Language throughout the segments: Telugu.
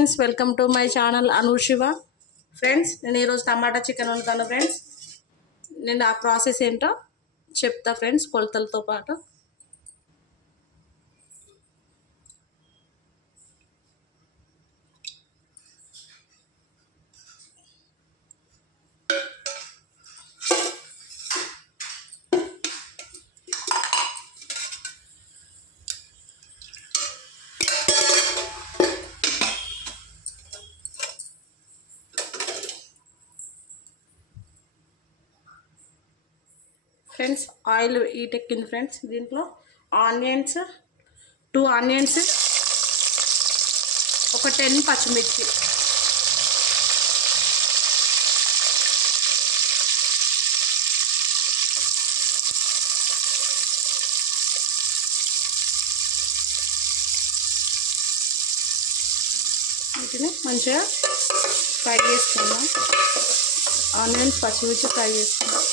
Friends welcome to my channel Anushiva. Friends నేను ఈరోజు టమాటా చికెన్ వండుతాను ఫ్రెండ్స్. నేను ఆ ప్రాసెస్ ఏంటో చెప్తా ఫ్రెండ్స్ కొలతలతో పాటు. ఫ్రెండ్స్ ఆయిల్ ఈటెక్కింది ఫ్రెండ్స్ దీంట్లో. ఆనియన్స్ టూ ఆనియన్స్ ఒక టెన్ పచ్చిమిర్చి. వీటిని మంచిగా ఫ్రై చేసుకుందాం. ఆనియన్స్ పచ్చిమిర్చి ఫ్రై చేసుకుందాం.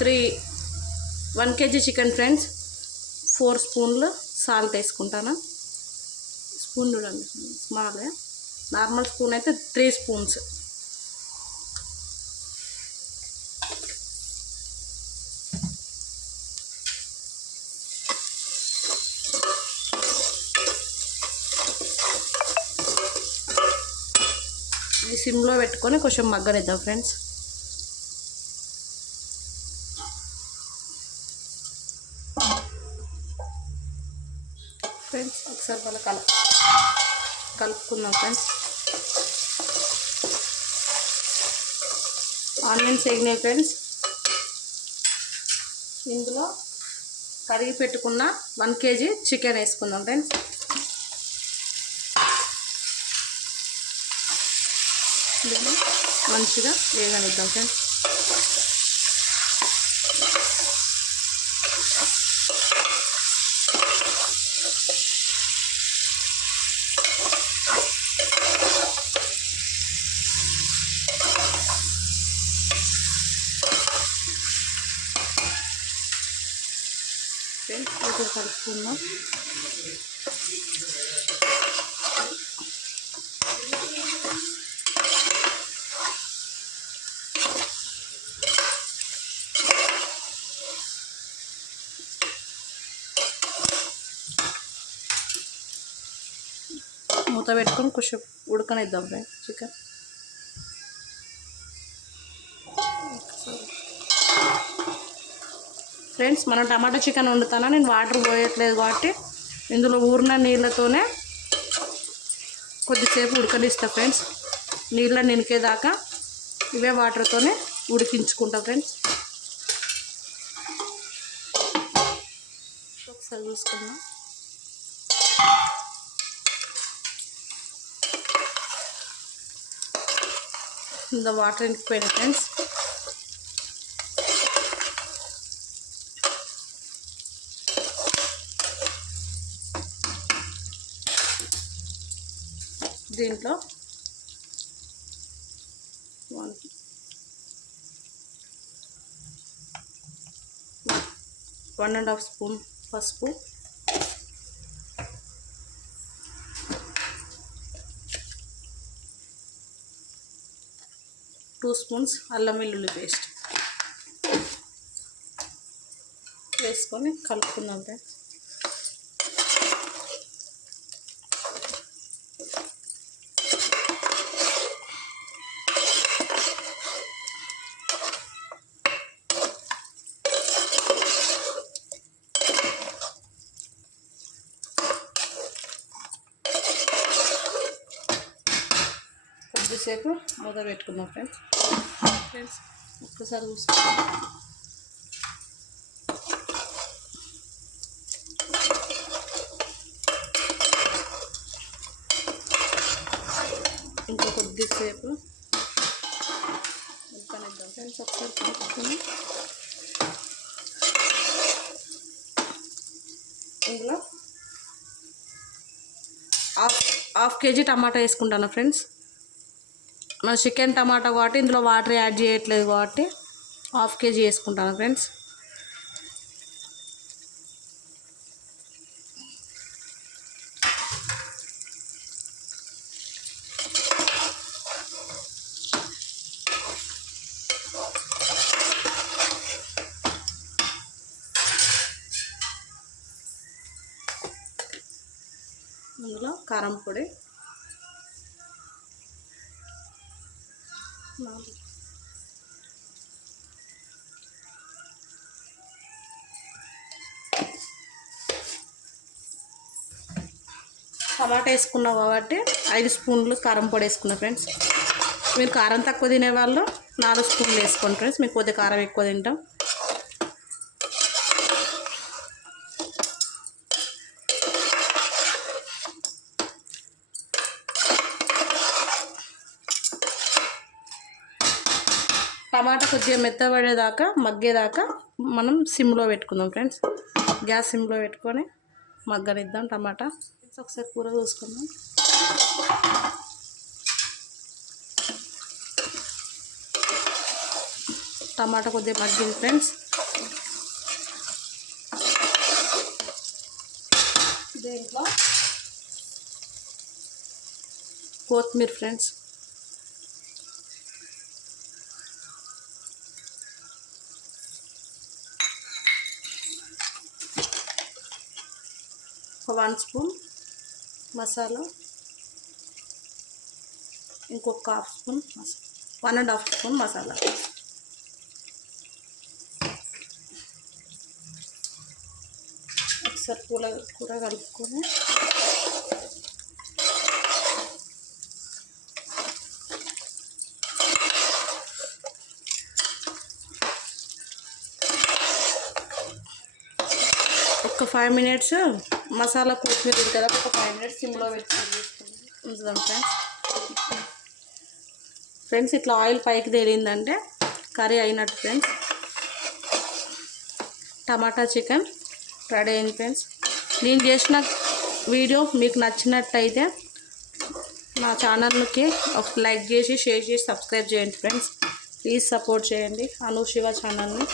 Three one KG chicken friends. Four స్పూన్లు సాల్ట్ వేసుకుంటాను. స్పూన్ చూడండి స్మాల్ నార్మల్ స్పూన్ అయితే త్రీ స్పూన్స్. ఇది సిమ్లో పెట్టుకొని కొంచెం మగ్గనిద్దాం ఫ్రెండ్స్. ఫ్రెండ్స్ ఒకసారి మళ్ళీ కల కలుపుకుందాం ఫ్రెండ్స్. Onions వేగినాయి friends. ఇందులో కరిగి పెట్టుకున్న వన్ కేజీ చికెన్ వేసుకుందాం ఫ్రెండ్స్. దీన్ని మంచిగా వేగనిద్దాం ఫ్రెండ్స్. ఫ్రెండ్స్ కొంచెం కలుపుకుందాం మూత పెట్టుకొని కొంచెం ఉడకనిద్దాం ఫ్రెండ్ చికెన్ ఫ్రెండ్స్ మనం టమాటా చికెన్ వండుతానా? నేను వాటర్ పోయట్లేదు కాబట్టి ఇందులో ఊరిన నీళ్ళతోనే కొద్దిసేపు ఉడకనిస్తా ఫ్రెండ్స్. నీళ్ళ నినికేదాకా ఇవే వాటర్తోనే ఉడికించుకుంటా ఫ్రెండ్స్. ఒకసారి చూసుకుందాం. ఇంత వాటర్ ఇంకిపోయినాయి ఫ్రెండ్స్. దీంట్లో one one and half spoon పసుపు. టూ స్పూన్స్ అల్లం వెల్లుల్లి పేస్ట్. వేసుకొని కలుపుకుందాం ఫ్రెండ్స్ కొద్దిసేపు మూత పెట్టుకుందాం ఫ్రెండ్స్. ఫ్రెండ్స్ ఒక్కసారి చూసుకుందాం ఇంకా కొద్దిసేపు ఉడకనిద్దాం. ఫ్రెండ్స్ ఒకసారి కలుపుకొని. ఇందులో హాఫ్ హాఫ్ కేజీ టమాటా వేసుకుంటాను ఫ్రెండ్స్. మన చికెన్ టమాటా కాబట్టి ఇందులో వాటర్ యాడ్ చేయట్లేదు కాబట్టి హాఫ్ కేజీ వేసుకుంటాను ఫ్రెండ్స్. ఇందులో కారం పొడి. టమాటా వేసుకున్నాం కాబట్టి ఐదు స్పూన్లు కారం పొడి వేసుకున్నాం ఫ్రెండ్స్. మీరు కారం తక్కువ తినేవాళ్ళు నాలుగు స్పూన్లు వేసుకోండి ఫ్రెండ్స్. మీకు కొద్దిగా కారం ఎక్కువ తింటాం. టమాటా కొద్దిగా మెత్తబడేదాకా మగ్గేదాకా మనం సిమ్లో పెట్టుకుందాం ఫ్రెండ్స్. గ్యాస్ సిమ్లో పెట్టుకొని మగ్గనిద్దాం టమాటా. ఒకసారి కూర చూసుకుందాం. టమాటా కొద్దిగా మగ్గింది ఫ్రెండ్స్. దీంట్లో కొత్తిమీర ఫ్రెండ్స్. ఒక వన్ స్పూన్ మసాలా ఇంకొక హాఫ్ స్పూన్ మసాలా వన్ అండ్ హాఫ్ స్పూన్ మసాలా. ఒకసారి కూర కూర కలుపుకొని ఒక ఫైవ్ మినిట్స్ మసాలా కొత్తిమీర కదా ఒక ఫైవ్ మినిట్స్ సిమ్లో పెట్టుకొని ఉంచుదాం ఫ్రెండ్స్ ఫ్రెండ్స్ ఇట్లా ఆయిల్ పైకి తేలిందంటే కర్రీ అయినట్టు ఫ్రెండ్స్ టమాటా చికెన్ రెడీ అయింది ఫ్రెండ్స్ నేను చేసిన వీడియో మీకు నచ్చినట్టయితే నా ఛానల్కి ఒక లైక్ చేసి షేర్ చేసి సబ్స్క్రైబ్ చేయండి ఫ్రెండ్స్ ప్లీజ్ సపోర్ట్ చేయండి. అను శివ ఛానల్ని.